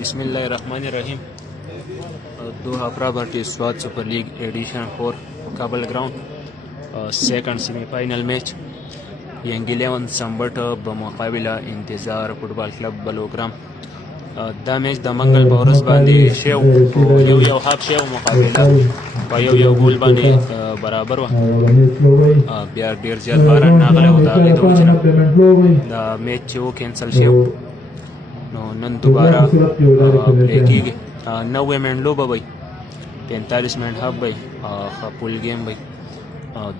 बिस्मिल्लाहिर्रहमानिर्रहीम। दोहा प्रॉपर्टी स्वाद super league addition 4 काबल ground second semifinal match young 11 संबट बमुकाबिला इंतजार फुटबॉल क्लब बलोग्राम। دا میچ د منګل په ورځ باندې شیو یو هاف شیو مقابله په یو ګول باندې برابر و. بیا ډیر زیات باران راغلی او د هغې د وجې نه دا میچ چې و کینسل شو. نو نن دوباره پلی کېږي. 90 منټ لوبه وي، 45 منټ هاف وي، ښه پول ګیم وي.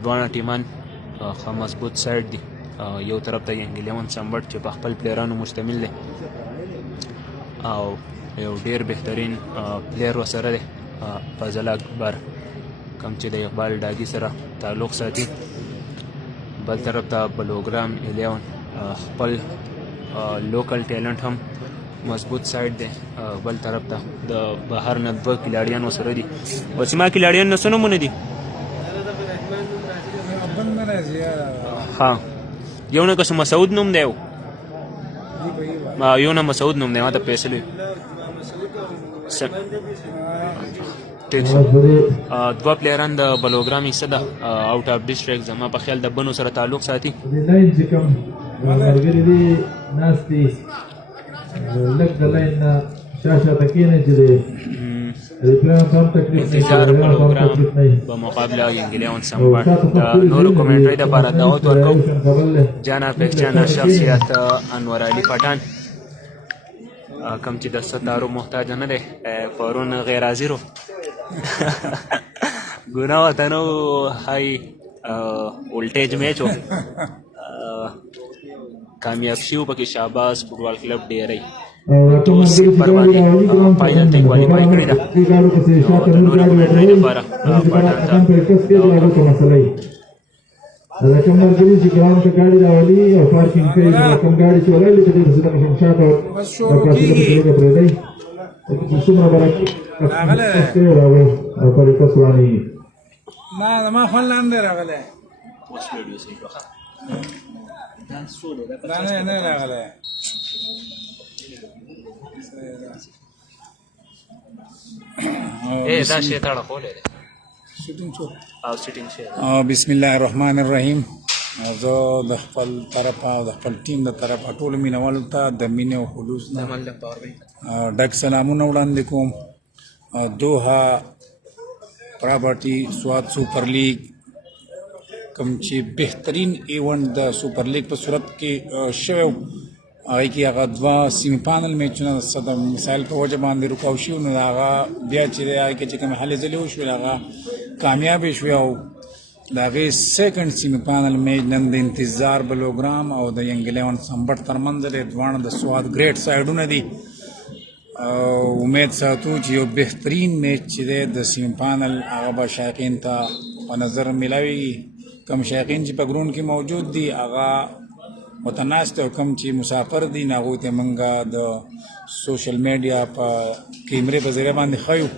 دواړه ټیمان ښه مضبوط سایډ دي. یو طرف ته ینګ 11 سمبټ چې په خپل پلیرانو مشتمل دی او یو ډیر بهترین پلیر ورسره دی، فضل اکبر، کوم چې د اقبال ډاګي سره تعلق ساتي. بل طرف ته بلوګرام 11 خپل لوکل ټیلنټ هم مضبوط سایډ دی. بل طرف ته د بهر نه دوه کلاړیان ورسره دي. وسیما کلاړیان نه څه نومونه دي؟ ها، یو نه که مسعود نوم دی، یو نه مسعود نوم دی، ما ته فیصل وي. ټیک شو. دوه پلیران د بلوګرام حصه ده، آوټ اف ډسټرکټ. زما په خیال د بنو سره تعلق ساتي. انتظار بلوګرام بمقابله ینګ 11 سمبټ. د نورو کومنټري دپاره دعوت ورکوم جانا پهچانا شخصیت انور علي پټان، کوم چې د ستارو محتاج نه دی. پرون غیر حاضر و ګناه ورته نه و. های ولټیج میچ و، کامیاب شو پکې شهباز فوټبال کلب ډیری 2-0 باندې فائنل ته کوالیفای کړی ده. نو د نورو کومنټري لپاره پټان ته رقم مرګري چې ګرام ته گاډي راولي او پارکینګ کوي، رقم گاډي چې ولایي ته د سیده مخم شاته او پاسه په پرې دی چې څومره برکت راغله او په تاسو باندې ما خپل لاندې راغله اوس ویډیو سي وخت دا نه راغله. دا شی تاړه خولې ده او سیټینګ شي. بسم الله الرحمن الرحیم. زه د خپل طرفه او د خپل ټیم د طرفه ټولو مینوالو ته د مینې او خلوص نه ډک سلامونه وړاندې کوم. دوها پراپرټي سواد سوپر لیگ کوم چې بهترین ایونټ د سوپر لیگ په صورت کې شوی و، هغې کې هغه دوه سیمی فاینل میچونه د مسایل په وجه باندې رکاو شوي، نو د هغه بیا چې دی هغې کې چې کومې هلې ځلې وشوې هغه کامیابې شوې. او د هغې سیکنډ سیمی فاینل میچ نن د انتظار بلوګرام او د ینګ 11 سمبټ ترمنځ دی. دواړه د سواد ګریټ سایډونه دي. امید ساتو چې یو بهترین میچ چې دی د سیمی فاینل هغه به شایقین ته په نظر میلاویږي. کوم شایقین چې په ګراوند کې موجود دي هغه متناست او کوم چې مسافر دي هغوی ته موږ د سوشل میډیا په کیمرې په ذریعه باندې ښیو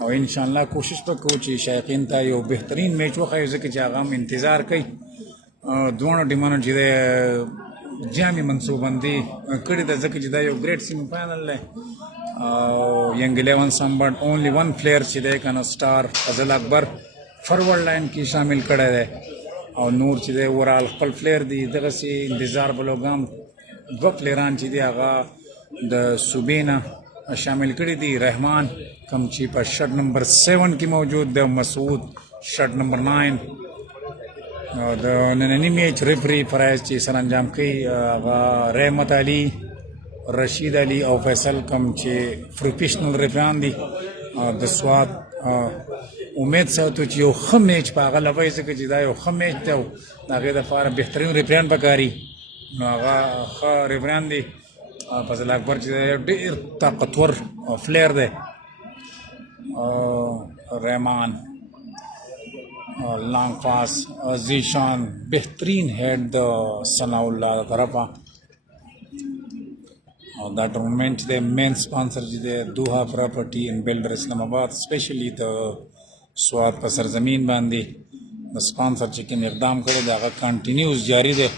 او انشاءالله کوشش به کوو چې شایقین ته یو بهترین میچ وښیو، ځکه چې هغه هم انتظار کوي. دواړو ټیمانو چې دی جامې منصوبندي کړې ده، ځکه چې دا یو ګریټ سیمی فاینل دی. ینګ 11 سمبټ اونلی ون پلیر چې دی که نه سټار فضل اکبر فارورډ لاین کې شامل کړی دی او نور چې دی اورال خپل پلیر دي. دغسې انتظار بلوګرام دوه پلیران چې دی هغه د صوبې نه شامل کړي دي. رحمان کوم چې په شرټ نمبر 7 کې موجود دی، مسعود شرټ نمبر 9. د ننني میچ ریفري پرایز چې سرانجام کوي هغه رحمت علي، رشید علي او فیصل کوم چې پروفیشنل ریفران دي د سواد. امید ساتو چې یو ښه میچ په هغه لوی، ځکه چې دا یو ښه میچ دی او د هغې دپاره بهترین ریفران پکاري. نو هغه ښه ریفران دی فضل اکبر چې دی ډېر طاقتور فلیر دی. رحمان لانګ پاس، زیشان بهترین هیډ د ثناء الله د طرفه. او دا ټورنمنټ چې دی مین سپانسر چې دی دوها پراپرټي اینډ بلډر اسلام آباد، اسپیشلی د سواد په سرزمین باندې د سپانسر چې کوم اقدام کړی دی هغه کنټینیوز جاری دی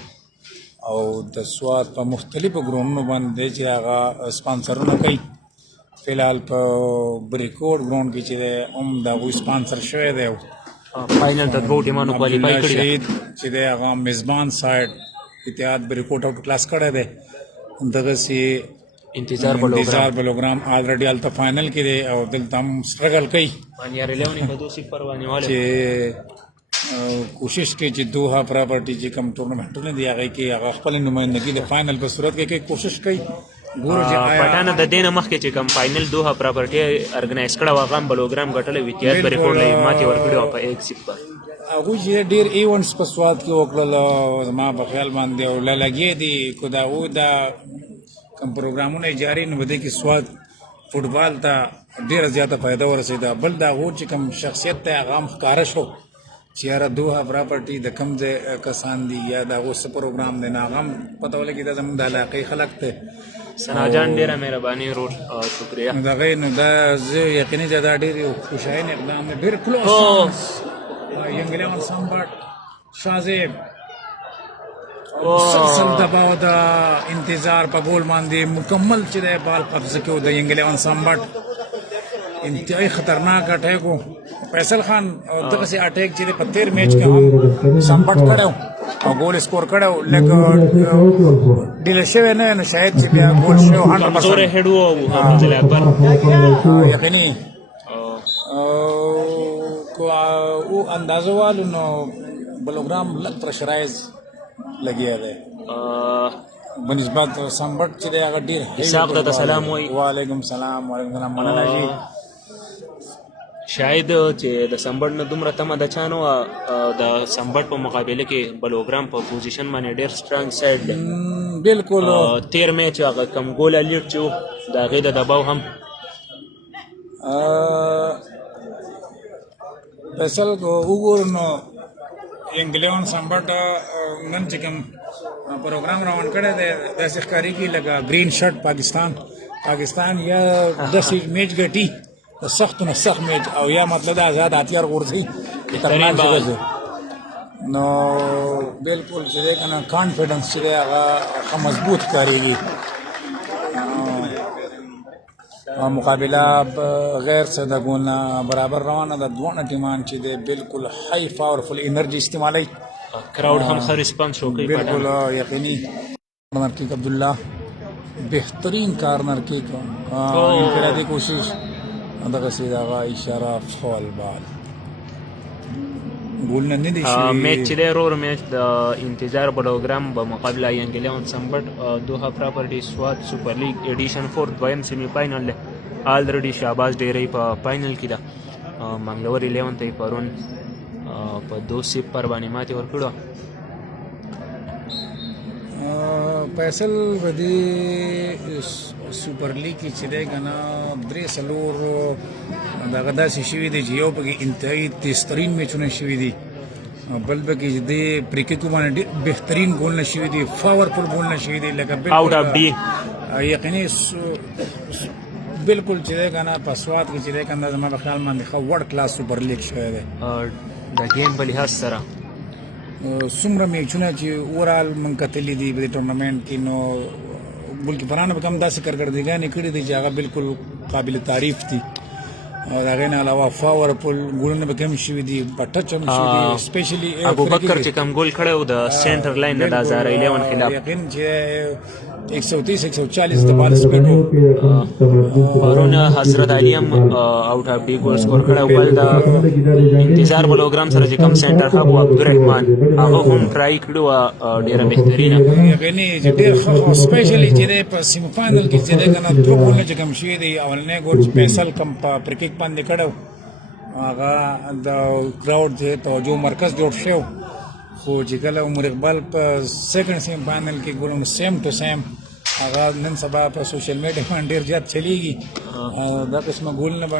او د سواد په مختلفو ګراوندونو باندې چې هغه سپانسرونه کوي. فلحال په بریکوډ ګراوند کې چې دی هم د هغوی سپانسر شوی دی فاینل ته دوه ټیمانو کوالیفای عبدالله کړي شهید چې دی هغه میزبان سایډ اتحاد بریکوټ آؤٹ کلاس کړی دی دغسې انتظار بلوګرام آلریډي هلته فاینل کې دی او دلته هم سټرګل کوي بانیار الیون په 2-0 باندې والے چې کوشش کوي چې دوها پراپرټي چې کوم ټورنمنټونه دي هغه کې هغه خپل نمائندګي د فاینل په صورت کې کوشش کوي ګورو چې پټانه د دینه مخکې چې کوم فاینل دوه پراپرټي ارګنایز کړه واغام بلوګرام غټل ویتیات بری کول ماتي ورکړو په 1-0 هغه چې ډیر ایونټس په سواد کې وکړل ما په خیال باندې او لګي دي کو دا و دا کوم پروګرامونه جاری نه بده کې سواد فوټبال ته ډیر زیاته فائدہ ورسېده بل دا و چې کوم شخصیت ته هغه ښکارا شو چې یاره دوه پراپرټي د کم ځای کسان دي یا دا اوس پروګرام دی نه هغه هم پته ولګي دا زموږ د علاقې خلک ته سنا جان ډیره مهرباني ورور شکریہ دغه نو دا زه یقیني چې دا ډېر خوشاینه اقدام دی ډېر کلوز ینګلیون سمبټ شازیب مسلسل دباو د انتظار په ګول باندې مکمل چې د بال قبضه کوي د ینګلیون سمبټ انتهایی خطرناک اٹیک و فیصل خان دغه سي اٹیک چې په 13 میچ کې هم سمبټ کړو او گول اسکور کړو لکه ډیل شوی نه شاید چې بیا گول شو 100% زور هډو او حمزه اکبر یقیني او اندازو والو نو بلوګرام لږ پرشرایز لګیا دی بنسبت سمبټ چې دی هغه ډیر حساب ته سلام وای وعلیکم السلام مننه شي شاید چې د سمبټ نه دومره تمه د چانو د سمبټ په مقابله کې بلوګرام په پوزیشن باندې ډیر سترانګ سایډ دی بالکل 13 میچ هغه کم ګول لیډ چې دا غي د دباو هم اصل وګورنو انګلیون سمبټ نن چې کوم پروګرام روان کړی دی داسې ښکاري کې لکه گرین شرټ پاکستان یا 10 میچ ګټي سخت نه سخت میچ او یا مطلب آزاد هتیار غورځي نو بالکل چې دی کنه کانفیډنس چې دی هغه مضبوط کاریږي مقابله غیر صدقونه برابر روانه د دوه ټیمان چې دی بالکل هاي پاورفل انرژي استعمالي کراود هم ښه ریسپانس وکړي بالکل یقیني کارنر کیک عبدالله بهترین کارنر کیک انفرادي کوشش دغه سي دغه اشاره فول بال ګول نه دي شي میچ چې دی رور میچ د انتظار بلوګرام په مقابله ینګلیون سمبټ دوه پراپرټي سواد سپر لیګ ایډیشن 4 دویم سیمی فائنل له آلریډي شاباز ډیری په فائنل کې ده منګلور 11 ته پرون په 2-0 باندې ماتې ورکړه فیصل ودی سپر لیګ کې چې دی کنه درې سلور دغه داسې شوي دي چې یو پکې انتهایی تیزترین میچونه شوي دي بل پکې چې دی پریکټ باندې بهترین ګولونه شوي دي پاورفل ګولونه شوي دي لکه آوټ اف ډي یقیني بالکل چې دی کنه په سواد کې چې دی کنه زما په خیال باندې ښه وړ کلاس سپر لیګ شوی دی د گیم په لحاظ سره څومره میچونه چې اورال مونږ کتلي دي په ټورنمنټ کې نو بلکې فرانه به کم داسې کارکردګانې کړي دي چې هغه بالکل قابل تعریف دي او د هغې نه علاوه پاورفل ګولونه به کم شوي دي په ټچ هم شوي دي سپیشلي ابوبکر چې کم ګول کړی و د سینټر لاین نه د 2011 خلاف یقین چې 130-140 د بال سپیډ پرون حضرت علي هم آوټ اف ډي ګول سکور کړی و بل د انتظار بلوګرام سره چې کم سینټر هاف و عبدالرحمن هغه هم ټرای کړی و ډېره بهترینه یقیني چې ډېر سپیشلي چې دی په سیمی فاینل کې چې دی که نه دوه ګولونه چې کم شوي دي اولنی ګول چې فیصل کم په پریکټ باندې کړی هغه د کراوډ چې توجه مرکز جوړ شو خو چې کله عمر اقبال په سیکنډ سیمی فاینل کې ګولونه سیم ټو سیم هغه نن سبا په سوشل میډیا باندې ډېر زیات چلیږي او دا قسمه ګولونه به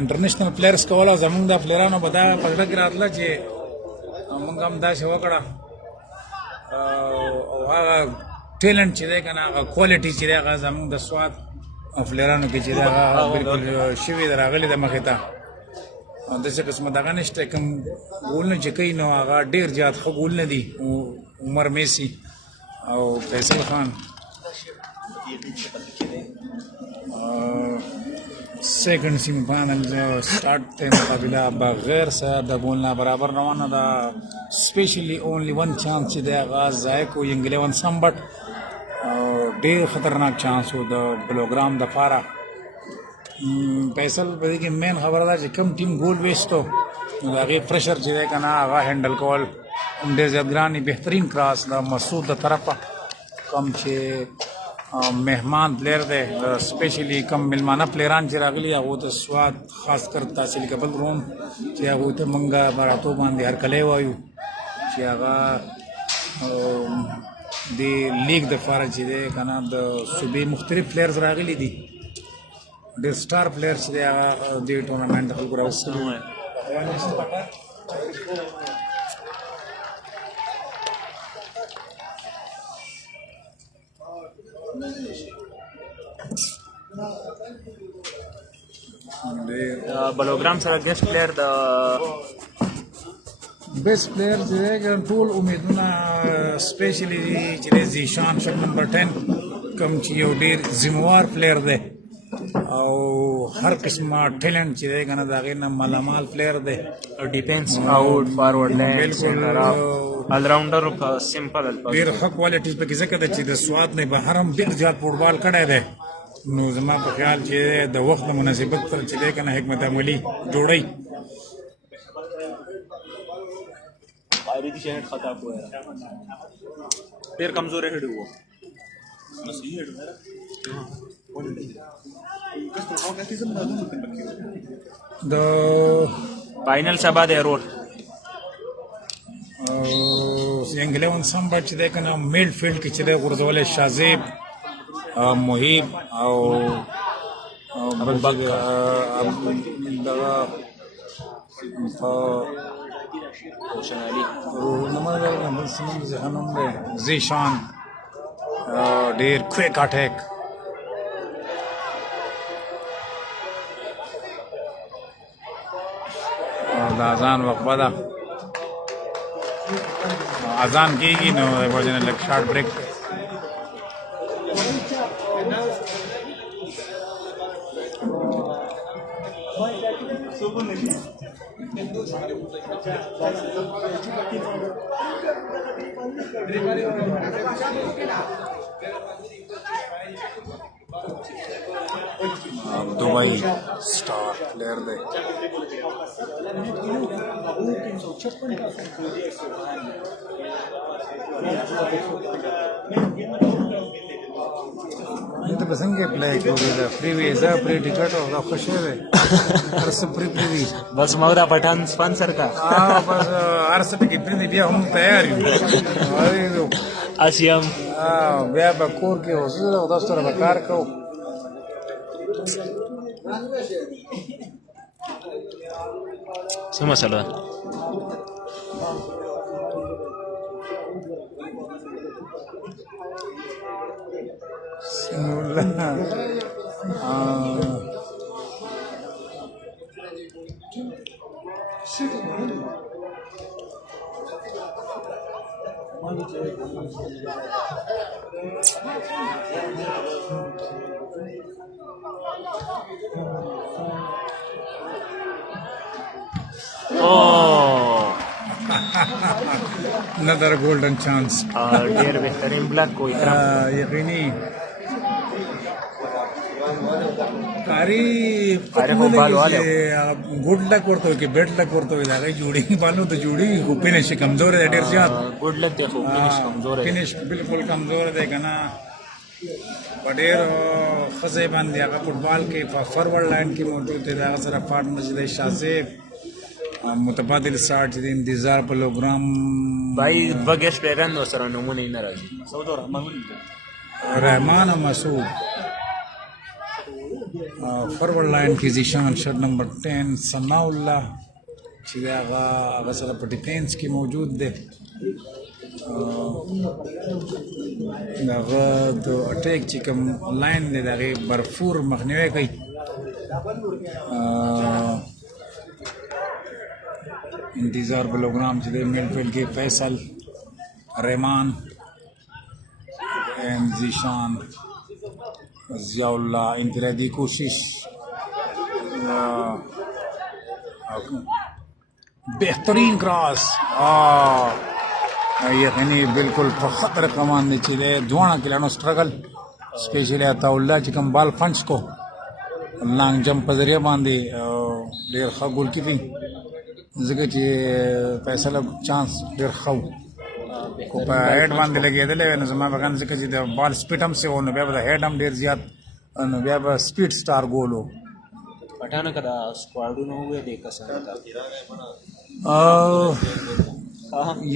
انټرنیشنل پلیئرس کول او زمونږ د پلیئرانو به دا په زړه کې راتله چې موږ هم داسې وکړه او هغه ټیلنټ چې دی که نه هغه کوالټي چې دی هغه زمونږ د سواد پلیئرانو کې چې دی هغه بالکل شوي ده راغلي ده مخې ته داسې قسمه دغه نشته کوم ګولونه چې کوي نو هغه ډېر زیات ښه ګولونه دي عمر میسي او فیصل خان सेकंड सेमीफाइनल स्टार्ट थे मुकाबला बगैर से बोलना बराबर रवाना था स्पेशली ओनली वन चांस दे आगाज जाए को इंग्लैंड वन संबट ढेर खतरनाक चांस हो द प्रोग्राम द फारा फैसल बदी की मेन खबर था कम टीम गोल वेस्ट हो आगे प्रेशर चाहिए का ना आगा हैंडल कॉल उमदे जदरानी बेहतरीन क्रॉस द मसूद द तरफ कम छे मेहमान प्लेयर दे स्पेशली कम मिलमाना प्लेयरान चिरागली वो तो स्वाद खास कर तहसील कबल रोम चिया वो तो मंगा बारातो बांधे हर कले वायु चियागा दी लीग द फारा चिदे कना द सुबह मुख्तलिफ प्लेयर्स रागली दी द स्टार प्लेयर्स दे दी टूर्नामेंट हल करा بلوګرام سره ګیسټ پلیئر د बेस्ट प्लेयर जो है टूल उम्मीदना स्पेशली जो जीशान शक नंबर 10 कम चाहिए डेर जिम्मेवार प्लेयर दे और हर किस्म टैलेंट चाहिए ना दागे ना मालामाल प्लेयर दे defence out forward line allrounder simple डेर हक क्वालिटीज पे किसे कहते चाहिए स्वाद नहीं बहरम डेर ज्यादा फुटबॉल कड़े दे नो जमा पे ख्याल चाहिए द वक्त मुनासिबत पर चाहिए ना हिकमत अमली जोड़ई शहर खता हुआ है फिर कमजोर हेड हुआ द फाइनल सभा दे रोड इंग्लैंड संबट चाहिए ना मिडफील्ड की चाहिए गुरदोले शाजीब मुहीब और जीशान डेर क्विक अटैक अजान वक्फा अजान की नो वजन लग short break Dubai star player दे ये तो पसंद के प्ले क्योंकि फ्री वीजा फ्री टिकट होगा खुश है हर सब फ्री फ्री बस मौदा पठान स्पॉन्सर का बस हर सब टिकट फ्री दिया हम तैयार हैं आसियम ब्याह बकोर के हो सकता है दोस्तों बकार को څه مسله Another golden chance. ډیر بهترین بلاک کوئی یقیني कारी गुड लक ورته کې بیٹ لک ورته وي دا جوړي بالو ته جوړي خو فینش کمزور دی ډیر زیات ګډ لک ته خو فینش کمزور دی فینش بالکل کمزور دی کنه ډیر خزه باندې هغه فوټبال کې فارورډ لاین کې موجود دی دا سره پارټنر دی شازیب متبادل ساټ د انتظار پروګرام भाई बगेश पेगन दो सर नमूने न राजी रहमान मसूद फॉरवर्ड लाइन की जीशान शर्ट नंबर 10 सनाउल्ला चिरागा अगसर पर डिफेंस की मौजूद दे नगद अटैक चिकम लाइन दे दागे भरपूर मखनिवे कई इंतजार प्रोग्राम चले मिडफील्ड के फैसल रहमान एंड जीशान ضیاء الله انفرادی کوشش بهترین کراس یقیني بالکل په خطر کمان دی چې دی دواړه کلانو سټرګل سپیشلی عطاالله چې کوم بال پنچ کو لانګ جمپ په ذریعه باندې ډېر ښه ګول کیپینګ ځکه چې فیصله چانس ډېر ښه و خو په هیډ باندې لګېدلی وی نو زما په خیال ځکه چې د بال سپیډ هم سې و نو بیا به د هیډ هم ډېر زیات نو بیا به سپیډ سټار ګول و پټانه که دا سکواډونه وویلې کسانو ته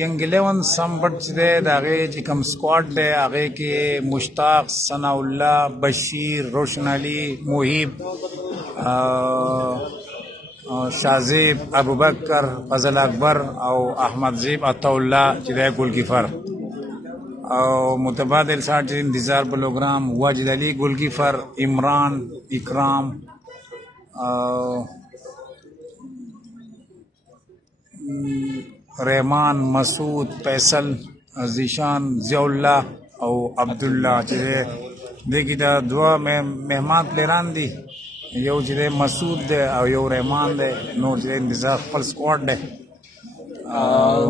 ینګ 11 سمبټ چې دی د هغې چې کوم سکواډ دی هغې کې مشتاق ثناء الله بشیر روشن علي محیب شازیب ابوبکر فضل اکبر او احمد زیب عطاالله چې دی ګولکیپر او متبادل ساټ چې انتظار پروګرام واجد علي ګولکیپر عمران اکرام رحمان مسعود فیصل زیشان ضیاء الله او عبدالله چې دی کې دا دوه مهمان پلیران دي یو چې دی مسعود دی او یو رحمان دی نور چې دی انتظار خپل سکواډ دی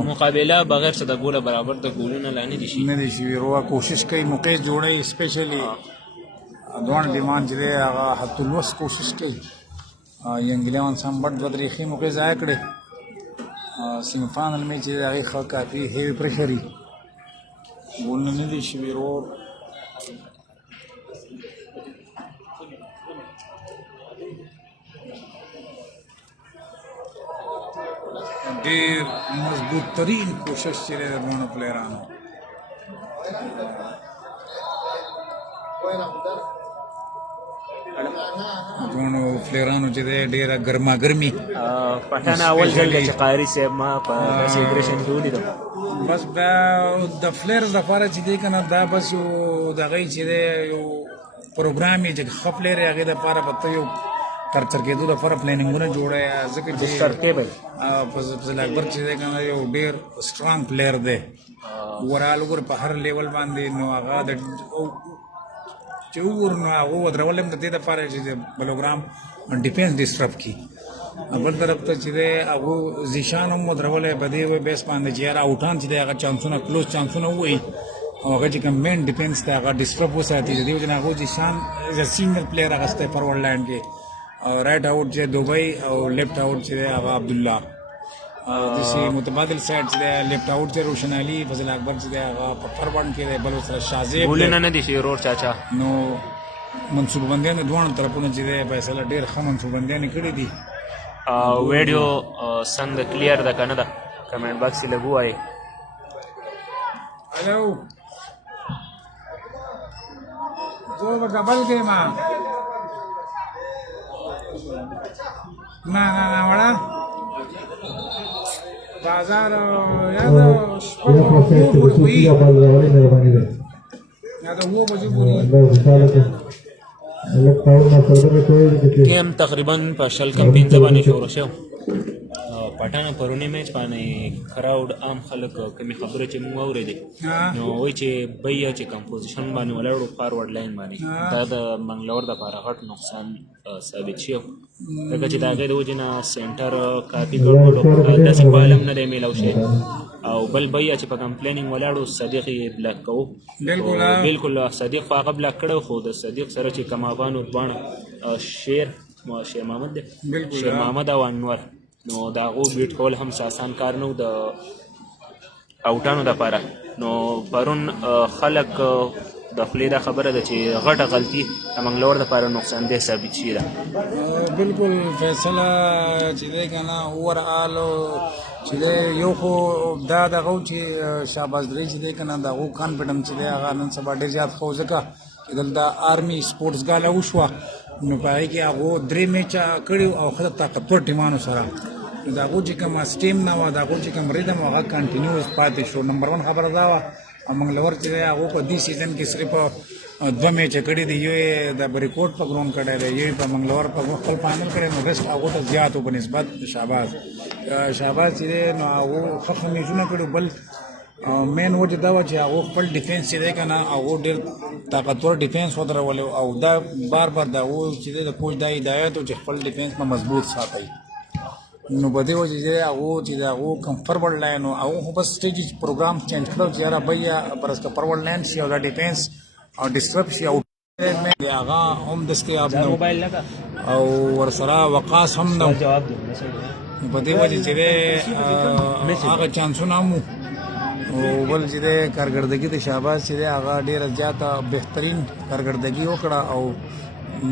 مقابله بغیر څه د ګوله برابر د ګولونه لا نه دي شي نه دي شوي روه کوشش کوي موقع جوړوي سپیشلی دواړه ټیمان چې دی هغه حت الوس کوشش کوي ینګ 11 سمبټ دوه درې ښې موقع ضایع کړې سیمی فائنل میں چې هغې ښه کافي هیوي پریشر وي ګولونه نه دي شوي ورور ډېر مضبوط ترین کوشش چې دی د دواړو پلیرانو دواړو پلیرانو چې دی ډېره ګرما ګرمي پټانه اول ځل دی چې قاري صاحب ما په داسې اګریشن کې ولیدم بس دا د فلیرز دپاره چې دی که نه دا بس یو د هغې چې دی یو پروګرام یې چې ښه پلیر یې هغې دپاره به ته یو ترتر کېدو دپاره پلانینګونه جوړوې ځکه چې فضل اکبر چې دی که نه یو ډېر سټرانګ پلیر دی اوورال وګوره په هر لیول باندې نو هغه د چې وګورو نو هغه ودرول هم د دې دپاره چې د پروګرام ډیفینس ډسټرب کړي بل طرف ته چې دی هغو زیشان هم ودرولی په دې بیس باندې چې یاره اوټان چې دی هغه چانسونه کلوز چانسونه ووایي او هغه چې کوم مین ډیفینس دی هغه ډسټرب وساتي د دې وجې نه هغو زیشان ایز ا سینګل پلیر اخیستی فارورډ لاین کې او رایټ آؤټ چې دوبۍ او لیفټ آؤټ چې دی هغه عبدالله داسې متبادل سایډ چې دی لیفټ آؤټ چې روشن علي فضل اکبر چې دی هغه په فارورډ کې دی بل ورسره شازیب ګولونه نه دي شي ورور چاچا نو منصوبه بندیانو دواړو طرفونو چې دی فیصله ډېر ښه منصوبه بندیانې کړې دي ویډیو څنګه کلیر ده که نه ده کمنټ باکس کې لږ ووایئ هلو زه په کابل کې یم نه وړه بازار یا د شپږو پورې وي یا د 9 بجو پورې گیم تقریبا په شل کم 15 باندې شروع شو پټانه پرونی میچ باندې کراود عام خلک کمی خبره چې موږ اورېدې نو وایي چې بیا چې کمپوزیشن باندې ولاړو فارورډ لاین باندې دا د منګلور دپاره غټ نقصان ثابت شي ځکه چې د هغې د وجې نه سینټر کافي ګډوډ داسې بال هم نه دی میلاو شوی او بل بیا چې په کمپلینینګ ولاړو صدیق یې بلاک کوو بالکل صدیق خو هغه بلاک کړی خو د صدیق سره چې کمابانو دواړه شیر محمد دی شیر محمد او انور نو د هغو بیټ کول هم آسان کار نه و د اوټانو دپاره نو پرون خلک د خولې دا خبره ده چې غټه غلطي د منګلور دپاره نقصان دی ثابت شي ده بالکل فیصله چې دی که نه اوورآل چې دی یو خو دا دغه و چې شهباز درې چې دی که نه د هغو کانفیډنس چې دی هغه نن سبا ډېر زیات ښه و ځکه چې دلته آرمي سپورټس ګاله وشوه نو په هغې کې هغو 3 میچه کړي او ښه طاقتور ټیمانو سره د هغو چې کوم سټیم نه وه د هغو چې کوم ریدم هغه کنټینیوس پاتې شو نمبر 1 خبره دا وه او منګلور چې دی هغو په دې سیزن کې صرف 2 میچه کړي دي یو یې د بریکوټ په ګراونډ کړی دی یو یې په منګلور په خپل فائنل کړی نو رسټ هغو ته زیات و په نسبت شهباز چې دی نو هغو ښه میچونه کړي بل مین وجه دا و چې هغه خپل ډیفینس چې دی که نه هغه ډېر طاقتور ډیفینس ودرولو او دا بار بار د هغو چې دی د کوچ دا هدایت و چې خپل ډیفینس نه مضبوط ساتئ نو په دې وجه چې هغه چې د هغو کوم فارورډ لاین و هغه خو بس سټیج پروګرام چینج کړو چې یاره بیا برس که فارورډ لاین شي او دا ډیفینس او ډسټرب شي او هغه هم دستیاب نه موبایل لګه او ورسره وقاص هم نه جواب دی په دې وجه چې دی هغه چانسونه هم او بل چې دی کارګردګي د شهباز چې دی هغه ډېره زیاته بهترین کارګردګي وکړه او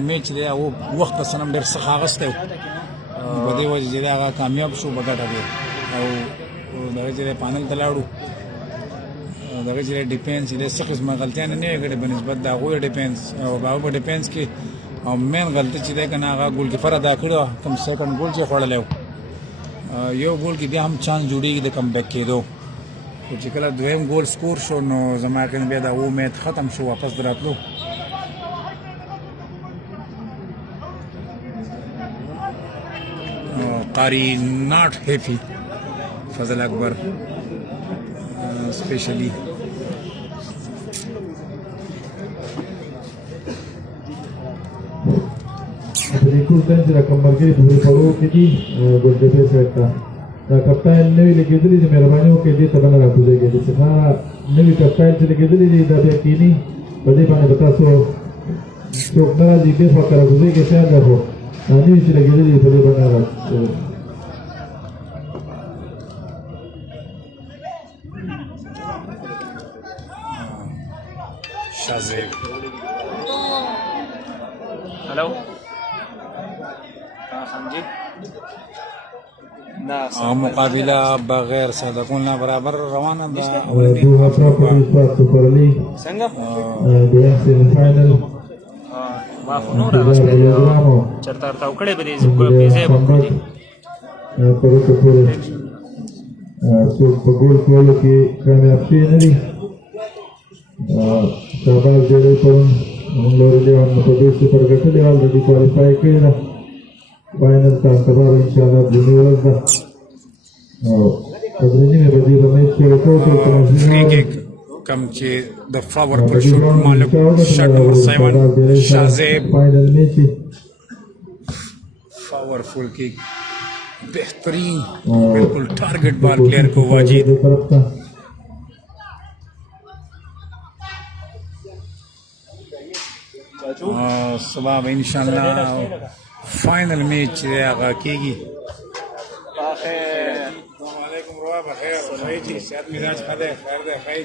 میچ دی هغه وخت سره ډېر څه اخیستی په دې وجه چې دی هغه کامیاب شو په ګټه دی او دغه چې دی پانل ته لاړو دغه چې ډیفینس دی څه قسمه غلطیان نه وي کړې په نسبت د هغوی ډیفینس او هغه په ډیفینس کې او مین غلطي چې دی که نه هغه ګول کیپر ادا کړی کوم سیکنډ ګول چې خوړلی و یو ګول کې بیا هم چانس جوړېږي د کم بیک کېدو خو چې کله دویم ګول سکور شو نو زما یقین بیا د هغو امید ختم شو واپس دراتلو قاری ناٹ هیفی فضل اکبر اسپیشلی بالکل څنګه رقم مرګي د پرو کې دي ګولډه سیټا دا کپټان نوې لګېدلې د مهرباني وکړئ دې ته باندې راځي چې څنګه نوې کپټان چې لګېدلې دي دا به کینی په دې باندې تاسو څوک نه راځي به فکر راځي چې څنګه هو نوې چې لګېدلې په دې باندې راځي شازیب हेलो समझी ना مقابله بغیر صدقون نه برابر روانه ده دوه پراپرټیز په سوپر لیګ څنګه د سیمی فائنل ما خو نور راغلی چرته ورته وکړې به دې پیسې به وکړي په وروسته پورې څوک په ګول کولو کې کامیاب شوي نه دي شهباز ډېری پرون لورلیان په دې سوپر ګټلې الریډي کوالیفای کړې ده فائنل ته سبا به انشاءالله درېنۍ ورځ ده او په درې نیمې بجې به میچ پیل کوو کم چې د پاورفل شوټ مالک شاټ نمبر 7 شازیب فائنل میچ پاورفل کیک بهترین بالکل ٹارگٹ بال پلیئر کو واجد صبح به انشاءاللہ فائنل میچ هغه کیږي السلام علیکم روا بخیر صحیح جی صحت مزاج ښه دی خیر دی خیر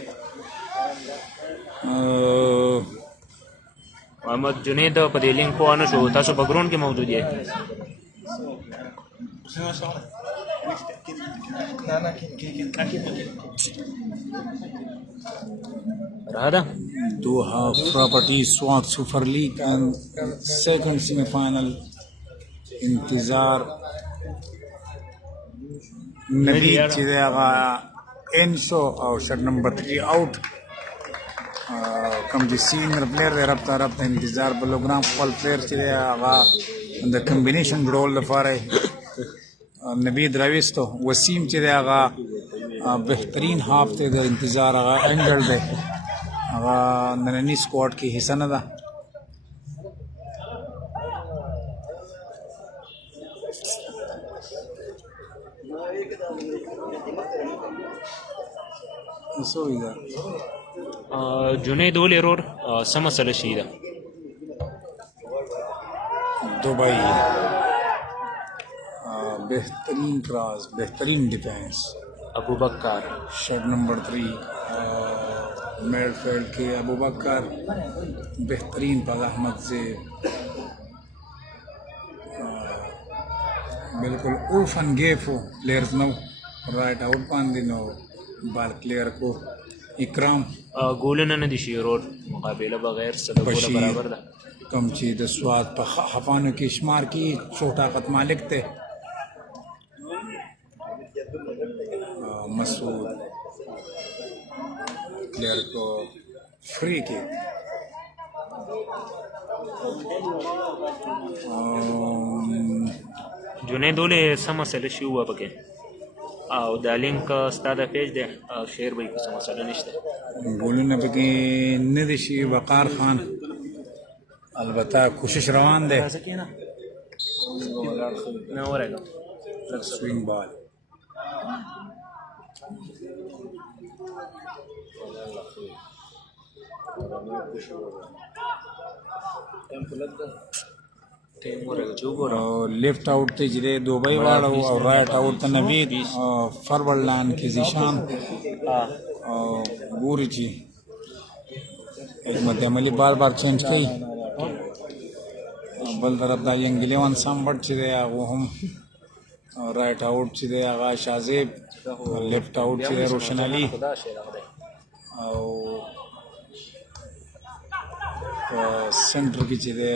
محمد جنید په دې لینک وانه شو تاسو په ګراوند کې موجود یې رادا Doha Property SWAT Super League and second semi-final انتظار نوید چې دی هغه انسو او شرط نمبر 3 آؤٹ کوم چې سینر پلیر دی ربطه انتظار بلوګرام خپل پلیر چې دی هغه د کمبینیشن جوړول لپاره نوید راویستو وسیم چې دی هغه بهترین هاف دی د انتظار هغه انګل دی هغه نننی سکواډ کې حصہ نه ده جنید ولې رور څه مسله شي ده دبئی بهترین کراس بهترین ڈیفینس ابو بکر شرٹ نمبر 3 میڈ فیلڈ کے ابو بکر بہترین پاس احمد سے بالکل اوفن گیفو پلیئرز نو رائٹ آؤٹ باندې نو بال کلیئر کو اکرام ګولونه نه دي شي رور مقابله بغیر صد ګوله برابر ده کم چې د سواد په حفانو کې شمار کې څو طاقت مالک ته مسعود پلیئر کو فری کیک جنید ولې څه مسله شي وه پکې او دا لینک ستا د پیج دی شیر به یې څه مسله نشته ګولونه پکې نه دي شي وقار خان البته کوشش روان دی راځه کېنه نه ورېږم سوینګ بال ټیم ورېږه چې وګوره او لیفٹ آؤٹ ته چې دی دوبۍ واړو او رایټ آؤٹ ته نوید فارورډ لاین کې زیشان او ګوري چې حکمت عملي بار بار چینج کوي بل طرف دا ینګ 11 سامبټ چې دی هغه هم رایټ آؤٹ چې دی هغه شازیب لیفٹ آؤٹ چې دی روشن علي او سنټر کې چې دی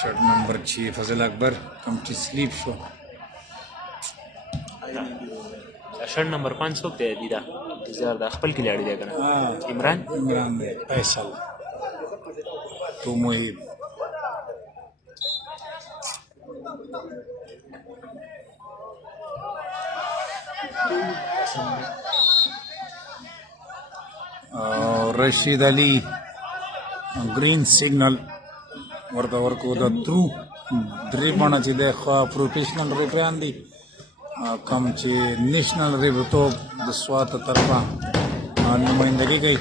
شرط نمبر 6 فضل اکبر کم چې سلیپ شو شرط نمبر 5 څوک دی دیدا انتظار د خپل کلیاړي دی کنه عمران دی فیصل تو محیب رشید علی گرین سیگنل ورته ورکو د ترو درې بڼه چې د پروفیشنل ریفریان دي کم چې نیشنل ریفریتوب د سوات طرفه نمایندګي کوي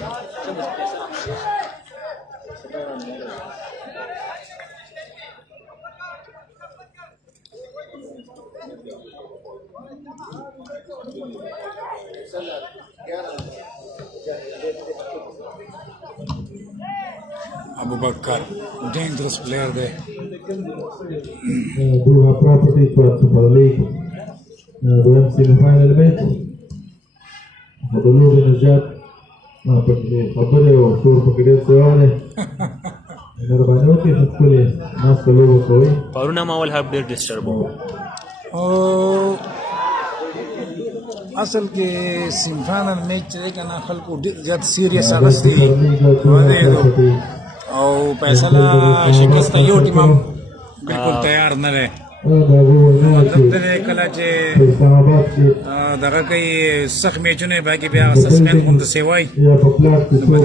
Abubakar, dangerous player there. Doha Property Squad Super League. دویم سیمیفاینل میچ د لوبې نه زیات پکې خبرې او شور پکې ډېر سوی دی مهرباني وکړئ چې ښکلې ناسته لوبه کوئ پرونه ما اول هاف ډېر ډسټرب و اصل کې سیمیفاینل میچ چې دی که نه خلکو ډېر زیات سیریس اخیستی او فیصله شکست ته یو ټیم هم بالکل تیار نه دی مطلب دا دی کله چې دغه کوي سخت میچونه یې باقي بیا سسپینډ غوندې سیوای نو په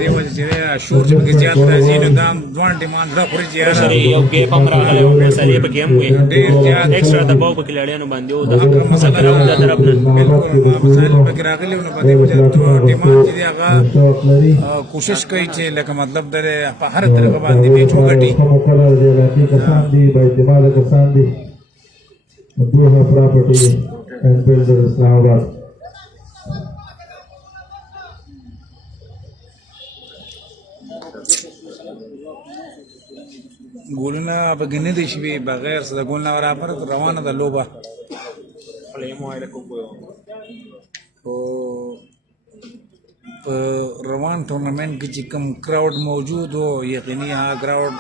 دې وجه چې دی شور چې پکې زیات راځي نو دا دواړه ټیمان زړه خوري چې یاره یو ګیپ هم راغلی و فیصلې پکې هم وې ډېر زیات ایکسټرا دباو په کلیاړیانو باندې و د طرف نه بالکل مسایل پکې راغلي و نو په دې وجه ټیمان چې دی هغه کوشش کوي چې لکه مطلب دا دی په هر طریقه باندې میچ وګټي Doha Property and Builders Islamabad. ګولونه پکې نه دي شوي بغیر څه د ګول نه برابر روانه ده لوبه په روان ټورنمنټ کې چې کوم کراوډ موجود و یقیني هغه کراوډ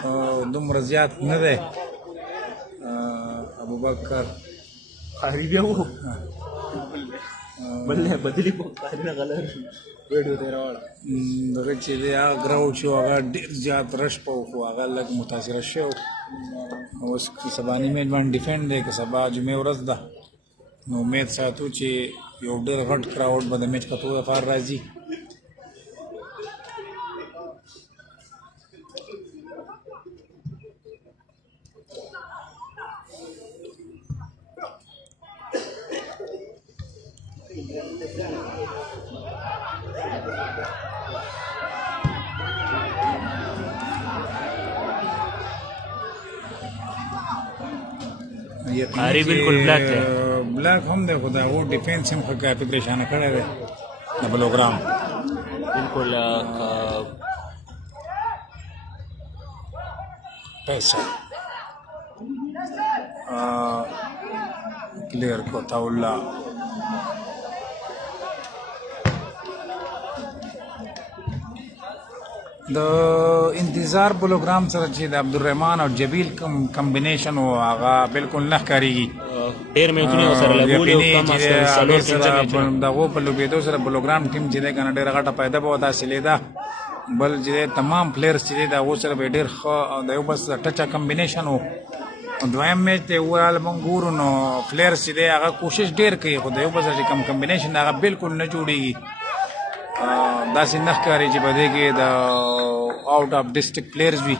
دومره زیات نه دی ابوبکر خاري بیا وو بل نه بدلی په خاري نه غلط ویډیو ته راوړ دغه چې دی هغه کراوډ شو هغه ډېر زیات رش په خو هغه لږ متاثره شو اوس کې سبا نیمه باندې ډیفینډ دی که سبا جمعې ورځ ده نو امید ساتو چې یو ډېر غټ کراوډ به د میچ کتو لپاره راځي خاري بالکل بلیک دی بلیک هم دی خو د هغو ډیفینس هم ښه کافي پریشانه کړی دی د بلوګرام بالکل پیسه کلیر کو تاولا د انتظار پروګرام سره چې د عبدالرحمن او جبیل کمبینیشن او هغه بالکل نه ښکارېږي ډېر میچونه ورسره لګولي او کم دغو په لوبېدو سره پروګرام ټیم چې دی که نه ډېره غټه پیدا به ورته حاصلېده بل چې تمام پلیئرز چې دا و سره به ډېر ښه د یو بل سره ټچه کمبینیشن و. دویم میچ ته وراله موږ ګورو نو پلیئرز چې دی هغه کوشش ډېر کوي خو د یو بل سره چې کم کمبینیشن دی هغه بالکل نه جوړېږي. داسې نه ښکاري چې په دې کې د آؤٹ آف ډسټرکټ پلیئرز وي.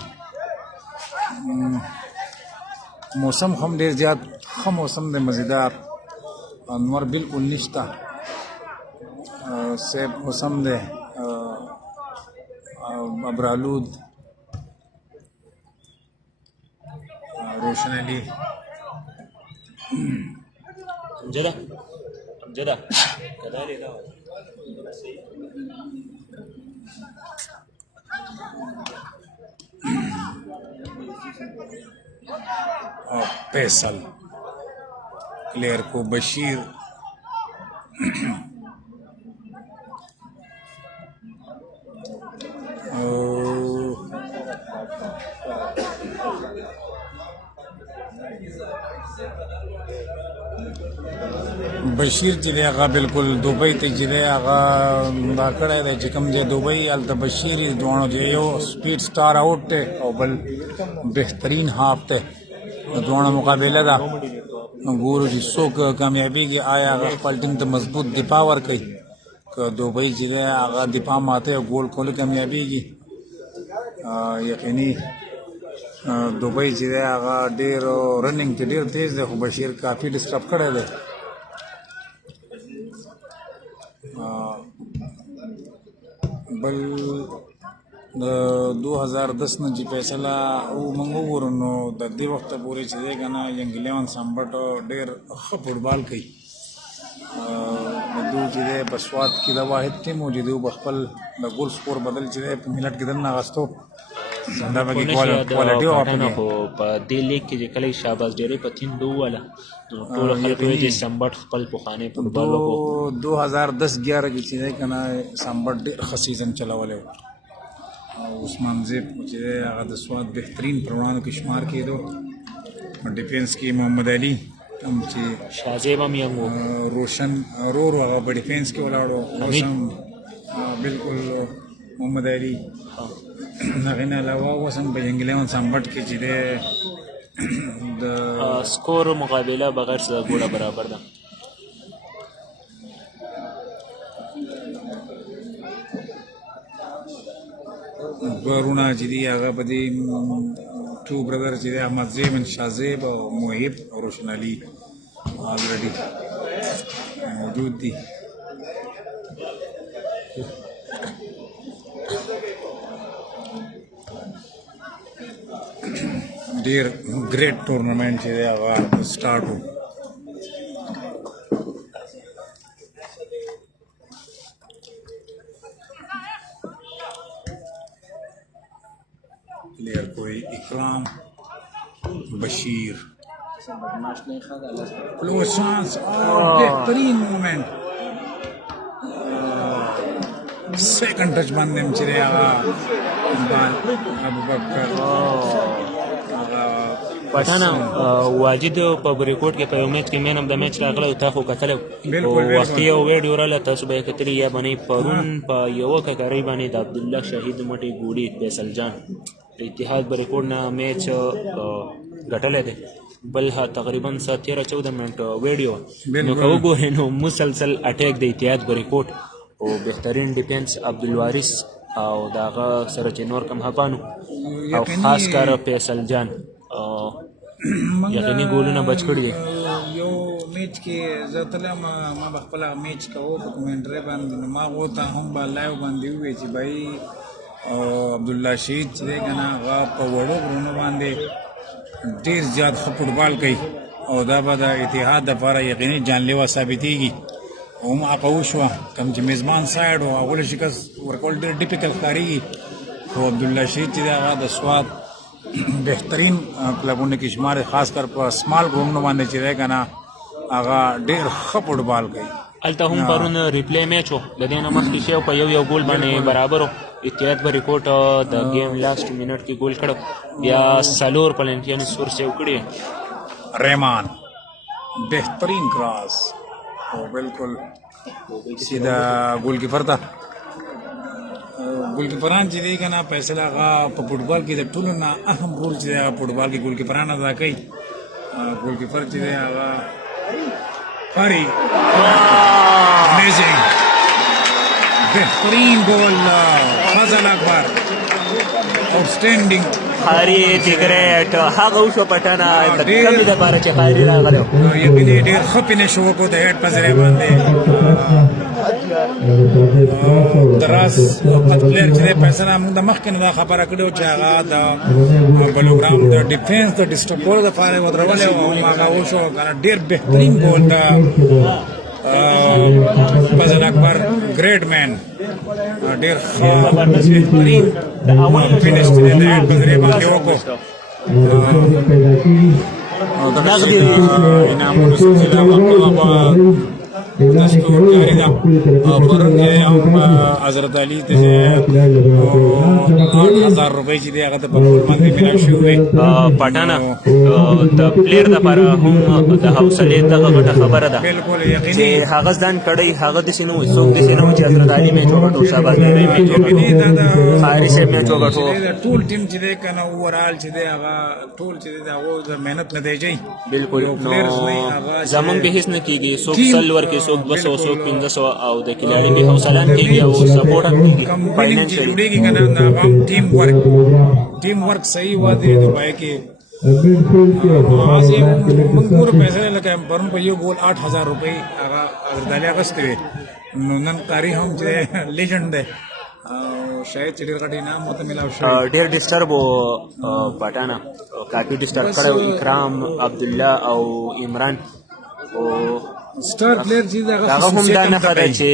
موسم هم ډېر زیات ښه موسم دی مزیدار. انور بالکل نشته سیب موسم دی. ابرالود روشن علی امجده كذلك Faisal प्लेयर को बशीर بشیر چې دی هغه بالکل دوبۍ ته چې دی هغه دا کړی دی چې کوم ځای دوبۍ هلته بشیر یې دواړو دی یو سپیډ سټار آؤټ دی او بل بهترین هاف دی. د دواړو مقابله ده. ګورو چې څوک کامیابېږي. آیا هغه خپل ټیم ته مضبوط دفاع ورکوي که دوبۍ چې دی هغه دفاع ماته او ګول کولو کامیابېږي. یقیني دوبۍ چې دی هغه ډېر رننګ کې ډېر تیز دی خو بشیر کافي ډسټرب کړی دی. بل د 2010 نه چې فیصله موږ وګورو نو د دې وخته پورې چې دی که نه ینګ 11 سمبټ ډېر ښه فټبال کوي. دوی چې دی په سوات کې د واحد ټیم و چې دوی به خپل د ګول سکور بدل چې دی په ملت کې دننه اخیستو. دا پکې کوالټي وه. خو په دې لیګ کې چې کله شاباس ډېرې په تیندو وواله نو ټولو خلکو وایي چې سمبټ خپل پخوانی فټبال وکړو. 2010-11 کې چې دی که نه سمبټ ډېر ښه سیزن چلولی و. عثمان زیب چې دی هغه د سوات بهترین پروانو کې شمار کېدو. ډیفینس کې محمد علي هم چې شازیب هم یم و. روشن ورور هغه په ډیفینس کې ولاړ و. اوس هم بالکل محمد علي. هغې نه علاوه اوس هم په ینګ 11 سمبټ کې چې دی د سکور مقابله بغیر څه ګوله برابر ده. ورونه چې دي هغه په دې ټو برادر چې دی احمد زیب ان شازیب او محب او روشن علي آلریډي موجود دي. ډېر ګریټ ټورنمنټ چې دی هغه سټارټ و. پلیئر کوئی اکرام بشیر کلوز چانس بہترین مومنٹ سیکنڈ ٹچ باندې چې دی هغه ابوبکر پټانه واجد په بریکوټ کې په یو میچ کې مین اف د میچ راغلی او تا خو کتلی وختي یو ویډیو راله تاسو به یې کتلي یا به نه پرون په یوه ککرۍ باندې د عبدالله شهید مټې ګوډي فیصل جان د اتحاد بریکوټ نه میچ ګټلی دی. بل تقریبا 13-14 منټ ویډیو نو که وګورئ نو مسلسل اټیک د اتحاد بریکوټ او بهترین ډیفینس عبدالوارث او د هغه سره چې نور کم هپانو او خاص کار فیصل جان یقیني ګولونه بچ کړي دي. یو میچ کې زه تلم ما به خپله میچ کوو په کومنټرۍ باندې نو ما ورته هم به لایو باندې ووایي چې بھائی عبدالله شهید چې دی که نه هغه په وړو غرونو باندې ډېر زیات ښه فټبال کوي او دا به د اتحاد دپاره یقیني جانلیوا ثابتېږي. هم هغه وشوه کوم چې میزبان سایډ و هغو له شکست ورکول ډېر ډیفیکلټ ښکارېږي خو عبدالله شهید چې دی هغه د سوات بهترین کلبونو کې شمار خاص کر په سمال ګراوندونو باندې چې دی که نه هغه ډېر ښه فټبال کوي. هلته هم پرون ریپلی میچ و د دې نه مخکې شی په یو ګول باندې برابر و. اتحاد بریکوټ د ګیم لاست منټ کې ګول کړو بیا څلور پلنټیانو سور سیو کړي. رحمان بهترین کراس او بالکل سیده ګول کیپر ته ګولکیپران چې دی کنه فیصل هغه په فوټبال کې د ټولو نه اهم رول چې دی هغه فوټبال کې ګولکیپران ادا کوي ګولکیپر چې دی هغه هاري امیزنګ بهترین ګول فضل اکبر outstanding هاري ټیګریټ هغه وشو پټانه د کمی د پاره چې هاري راغلی یقیني ډېر ښه فینش وکړو د هیډ په ذریعه باندې دراس خط پلیر چې دی فیصل موږ د مخکې نه دا خبره کړې وه چې هغه د بلوګرام د ډیفینس د ډسټرب کولو دپاره یې ودرولی او هغه وشو ډېر بهترین ګول د فضل اکبر ګریټ مین ډېر ښه بهترین فینش چې دی د هیډ په ذریعه باندې وکړو او دغه انعامونو سلسله دستور جاری ده پرون چې حضرت علي ته 8000 روپۍ چې دی هغه ته په ټول باندې ملاو شوي دی پټانه د پلیر دپاره هم د حوصلې دغه غټه خبره ده بالکل یقیني چې هغه ځان کړی هغه داسې نه وي څوک داسې نه وي چې حضرت علي میچ وګټو شهباز مېري میچ یقیني دا د خاري صاحب میچ وګټو ټول ټیم چې دی که نه اوورال چې دی هغه ټول چې دی د هغو د محنت نتیجه وي بالکل نو زمونږ به هېڅ نه کېږي څوک سل ورکړي څوک 200 څوک 1500 او د کلاړي به حوصله هم کېږي او سپورټ هم کېږي کمپنی چې جوړېږي که نه د هغه ټیم ورک صحیح و دی دبای کې هغسې موږ ګورو پیسې لکه پرون په یو ګول 8000 روپۍ هغه حضرت علي اخیستې وې نو نن قاري هم چې لیجنډ دی او شاید چې ډېر غټ انعام ورته میلاو شوی ډېر ډسټرب و پټانه کافي ډسټرب کړی و اکرام عبدالله او عمران او سٹار پلیر چې هغه هم دا نښه ده چې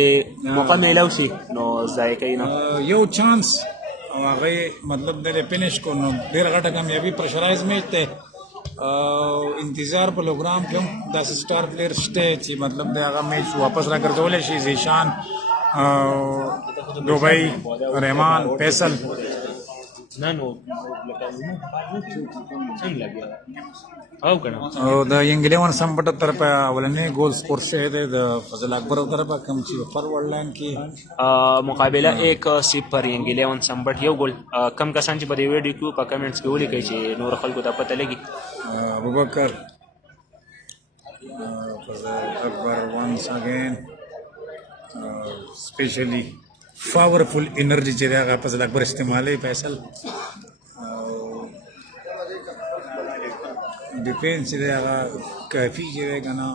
موقع میلاو شي نو ضایع کوي نه یو چانس او هغه مطلب د فینش کو نو ډېر غټه کامیابي پرشرایز میچ دی انتظار په لوګرام کې هم داسې سٹار پلیر شته چې مطلب د هغه میچ واپس راګرځولی شي زیشان دوبۍ رحمان فیصل نه نو څنګه لګیا او کنه او د ینګ 11 سم 75 په اولنې ګول سکور شوی دی د فضل اکبر طرفه کوم چې فارورډ لاین کې مقابله 1-0 ینګ 11 سم 75 یو ګول کم کسان چې په دې ویډیو کې په کمنټس کې ولیکي چې نور خلکو ته پته لګي ابوبکر فضل اکبر once again especially powerful energy چې هغه فضل اکبر استعمالوي فیصل ډیفینس چې هغه کافي چې دی که نه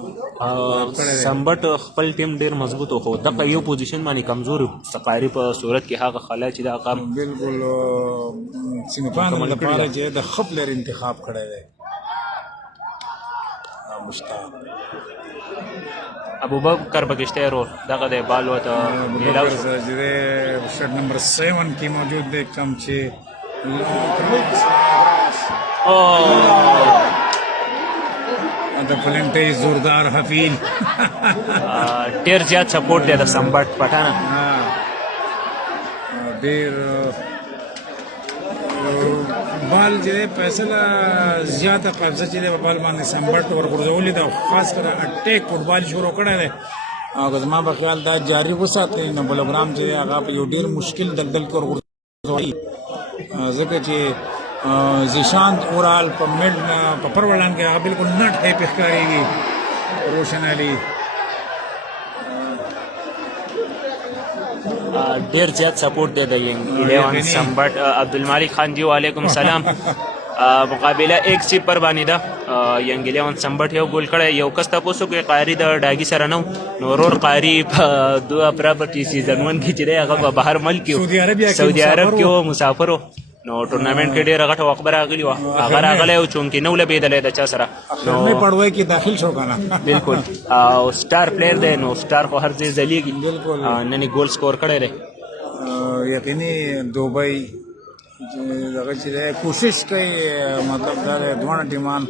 سمبټ خپل ټیم ډېر مضبوط و خو دغه یو پوزیشن باندې کمزور و سقاري په صورت کې هغه خلا چې د هغه بالکل سیمي فاینل لپاره چې د ښه پلیر انتخاب کړی دی مشتاق ابوبکر بګشته رول دغه د بال وته میلاو شو چې شرط نمبر 7 کې موجود دی کم چې د فلنټي زوردار حفیل ډېر زیات سپورټ دی د سمبټ پټانه ډېر بال چې دی فیصله زیاته قبضه چې دی په بال باندې سمبټ ورغورځولې ده خاص کر اټیک فوټبال شروع کړی دی او که زما په خیال دا جاري وساتئ نو بلوګرام چې هغه په یو ډېر مشکل دلدل کې ورغورځوي ځکه چې زیشان اورال په میډ په پرولان کې هغه بالکل نټ ټایپ ښکارېږي روشن علي ډېر زیات سپورټ دی د ینګ 11 سمبټ عبدالمالک خان جی وعلیکم السلام مقابله 1-0 باندې ده ینګ 11 سمبټ یو ګول کړی یو کس تاسو کې قاری د ډاګي سره نو نورور قاری په دوه پراپرټي سیزن 1 کې چې هغه په بهر ملک کې سعودي عرب کې مسافرو نو ټورنمنټ کې ډېره غټه خبره راغلې وه هغه راغلی و چونکې نو لبېدلی د چا سره نو پړوی کې داخل شو که نه بالکل او سټار پلیر دی نو سټار خو هر ځای ځلیږي نن یې ګول سکور کړی دی یقیني دوبۍ دغه چې دی کوشش کوي مطلب دا دی دواړه ټیمان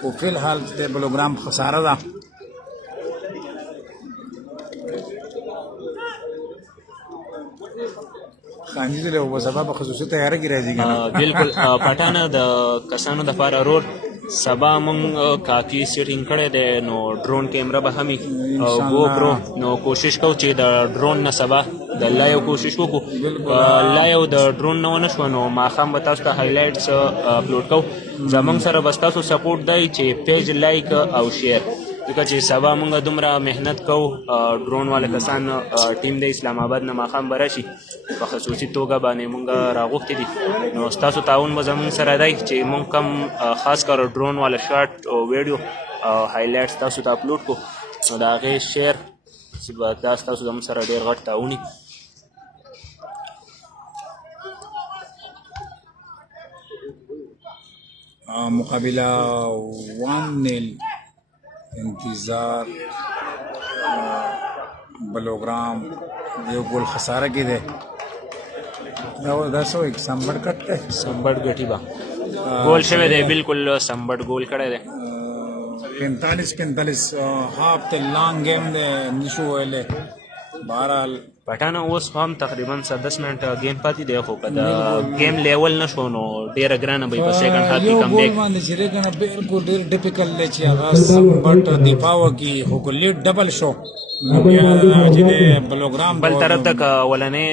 خو فی الحال د بلوګرام خساره ده خانجي د سبا په خصوصي تیاره کې راځي بالکل پټانه د کسانو دپاره رور سبا مونږ کافي سیټینګ کړی دی نو ډرون کیمره به هم وي او ګوپرو نو کوشش کوو چې د ډرون نه سبا د لایو کوشش وکړو که لایو د ډرون نه ونه شوه نو ماښام به تاسو ته هایلایټس اپلوډ کوو زموږ سره به ستاسو سپورټ دی چې پیج لایک او شیر ځکه چې سبا مونږ دومره محنت کوو ډرون والا کسان ټیم د اسلام آباد نه ماښام به راشي په خصوصي توګه باندې مونږ راغوښتي دي نو ستاسو تعاون به زموږ سره دی چې مونږ کم خاص کر ډرون والا شارټ او ویډیو او هایلایټس تاسو ته اپلوډ کړو نو د هغې شیر دا ستاسو زموږ سره ډېر غټ تعاون مقابله 1-0 انتظار بلوگرام یو گول خساره کې ده دا سو یک سمبړ کټ ده سمبړ ګټي با ګول شوی دی بالکل سمبړ ګول کړی دی 45 هاف ته لانګ گیم ده نشو ویلې بهرحال پټانه اوس هم تقریبا 10 منټه گیم پاتې دی خو که د گیم لیول نه شو نو ډېره ګرانه به په سیکنډ هاف کې کم بیک باندې چې کنه بالکل ډېر ډیفیکلټ دی چې هغه سمبټ دفاع وکړي خو که لیډ ډبل شو چې د بلوګرام بل طرف ته که اولنۍ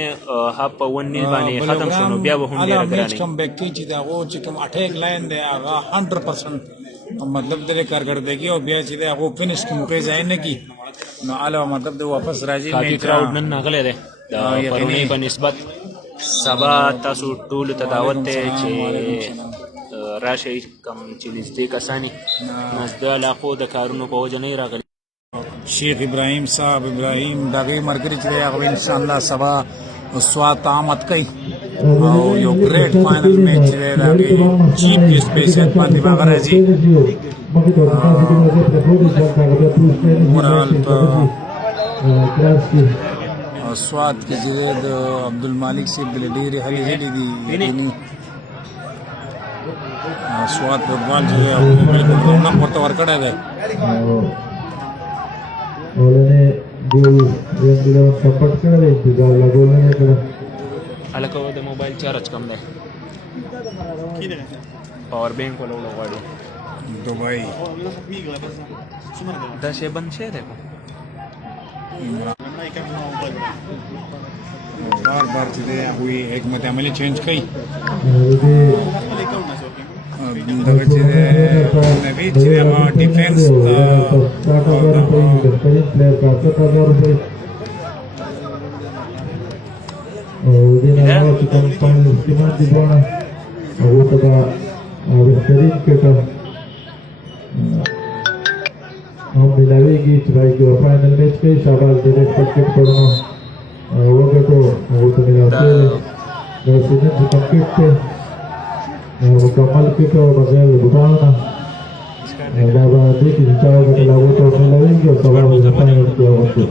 هاف په 1-0 باندې ختم شو نو بیا به هم ډېره ګرانه کم بیک کوي چې د هغو چې کوم اټیک لاین دی هغه 100% مطلب د کارکردګي او بیا چې د هغو فینش کې موقع ځای نه کي نو علاوه مطلب د واپس راځي کافي کراؤډ نن راغلی دی د پرونۍ په نسبت سبا تاسو ټولو ته دعوت دی چې راشئ کوم چې نږدې کسان یي نږدې علاقو د کارونو په وجه نه راغلي شیخ ابراهیم صاحب ابراهیم دغه مرګري چې هغه ان شاء الله سبا سوات آمد کوي او یو ګریټ فائنل میچ دی دغه چیف ګیسټ پیشنټ باندې هغه راځي مورال په سوات کې چې د عبدالمالک صاحب بل ډېرې هلې هلې دي سوات فوټبال چې بالکل رونق ورته ورکړی دی اولنې ګول ریندل سپورټ کړل انتظار لا ګول نه کړ هلکه د موبایل چارج کم دی پاور بینک ولا غواړي دبئی دا شی بند شی دی بار بار چې دی هغوی حکمت عملي چینج کوي دغه چې دی نوید چې دی هغه ډیفینس هغه چې کوم استعمال دي بونه هغه ته بهترین کټه هم ملاویږي چې راځي په فائنل میچ کې شاباش دې پکټ پړنو وګټو هغه ته ملاوي دا سیزن چې کوم کټ مکمل کټ او بغیر بوتانه دا به دې کې چې هغه ته لاغو ته ملاویږي او سبا په فائنل کې وګټو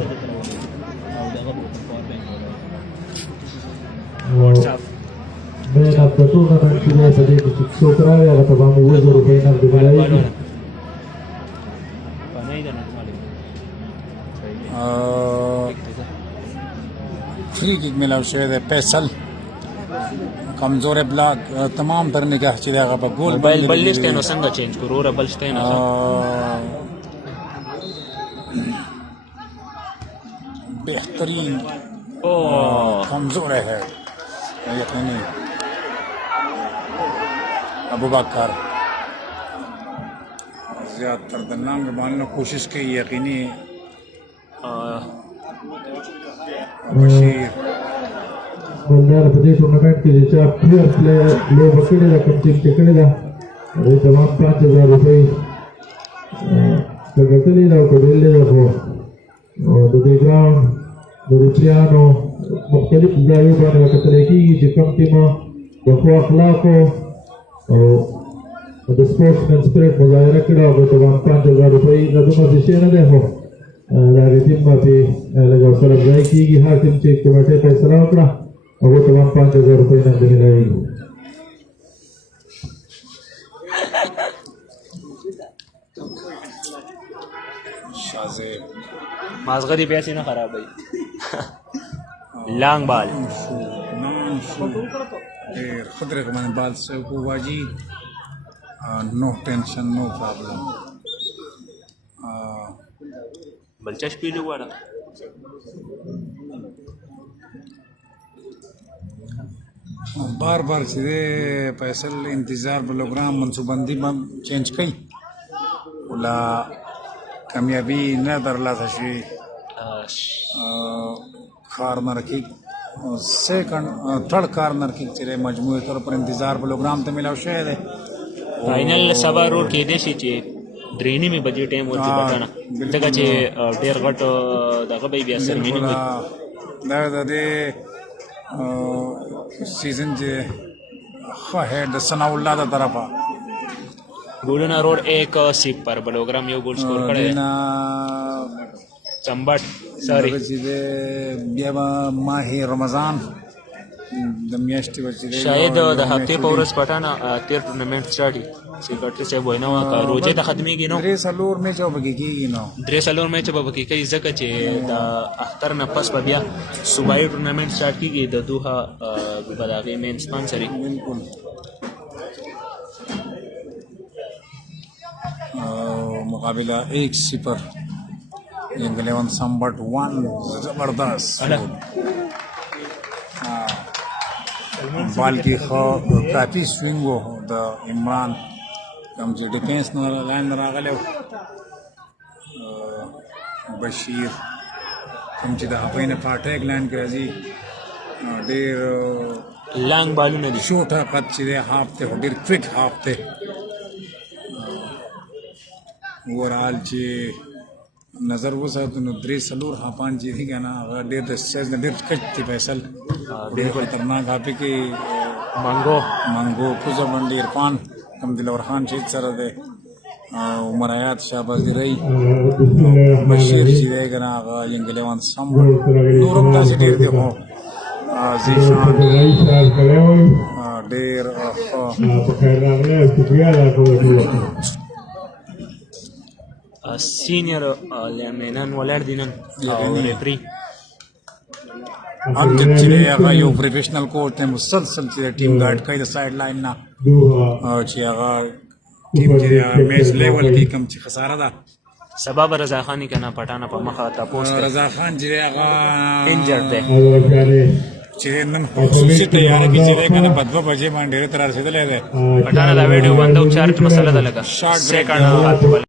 من the tournament today په دې کې چې څوک راغی هغه ته به مو 1000 روپۍ نغدې ملاویږي فری کیک ملاو شوی دی فیصل کمزور بلاک تمام تر نگاه چې دی هغه په ګول موبایل بل شته نو څنګه چینج کړو وروره بل شته نو بهترین کمزور ہے یقینی ابو بکر زیاد تر د ننګ باندې کوشش کوي یقیني بشیر بولدار په دې ټورنمنټ کې چې پلیئر پلی وکړي د کوم ټیم کې کړی دا د تمام 5000 روپۍ څنګه دا کوډلې ده خو د دې ګراوند د روپیانو مختلف ځایو باندې وکتل کېږي چې کوم ټیم د ښو اخلاقو او د سپورټسمن سپیرټ مظاهره کړې او د تمام 5000 روپۍ د دومره شی نه دی خو د هغې ټیم باندې لږ ورسره ځای کېږي هر ټیم چې کمیټې فیصله وکړه هغو تمام 5000 روپۍ نغدې ملاویږي شازیب مازغه دی بیا نه خرابوي لانګ بال نام شو ډېر خطرې باندې بال سوکو واجی No tension, no problem. بلچش پیلو غواړه بار بار چې دی فیصل انتظار پروګرام منصوبندی به چینج کړي ولا کامیابی نه ترلاسه شي کارنر کې سیکنډ تھرڈ کارنر کې چې مجموعي طور پر انتظار پروګرام ته ملاو شوی دی فاینل سبا روډ کې دی شي چې درې نیمې بجې ټایم ورته پټانه ځکه چې ډېر غټ دغه به بیا سرمینی وي دا د دې سیزن چې ښه هیډ د ثناء الله د طرفه ګولنا روډ 1-0 پر بلوګرام یو ګول سکور کړی دی چمبټ سوري چې بیا به ماه رمضان د میاشتې به چې شاید د هفتې په ورځ پټانه تیر ټورنمنټ سټارټي سیکرټري صاحب وینا وکړه روزه ته ختمېږي نو 3 میچ او بګی کېږي نو 3 میچ به پکې کوي ځکه چې د اختر نه پس به بیا صوبایي ټورنمنټ سټارټ کېږي د دوحه به د هغې مین سپانسري بالکل مقابله 1-0 ینګ 11 سمبټ 1 زبردست بال کې خو کافي سوینګ و د عمران کوم چې ډیفنس نه لاین راغلی بشیر کوم چې د اپینه پاټیک لاین کې راځي ډېر لانګ بالونه دي شوټه قد چې دی هاف ته ډېر کویک هاف ته اوورال چې نظر وساتو نو 3-4 هاپان چې دي که نه هغه ډېر د سایز نه ډېر کچ دي فیصل ډېر خطرناک هاپې کې منګو کوزه منډي عرفان کوم دلور خان شهید سره دی عمر حیات شهباز رئی بشیر چې دی که نه هغه ینګ 11 سم نور هم داسې ډېر دی خو زیشان ډېر سینیر لیمنان ولاړ دي نن او ریفري انکت چې دی هغه یو پروفیشنل کوچ دی مسلسل چې ټیم ګارډ کوي د سایډ لاین نه چې هغه ټیم چې میچ لیول کې کوم چې خساره ده سبا به رضا خان که نه پټانه په مخه تپوس دی رضا خان چې دی هغه انجر دی چې نن خصوصي تیاری کې چې دی که نه په 2 بجې باندې ډېر تر رسېدلی دی پټانه دا ویډیو باندې چارج مسله ده لګه سیکنډ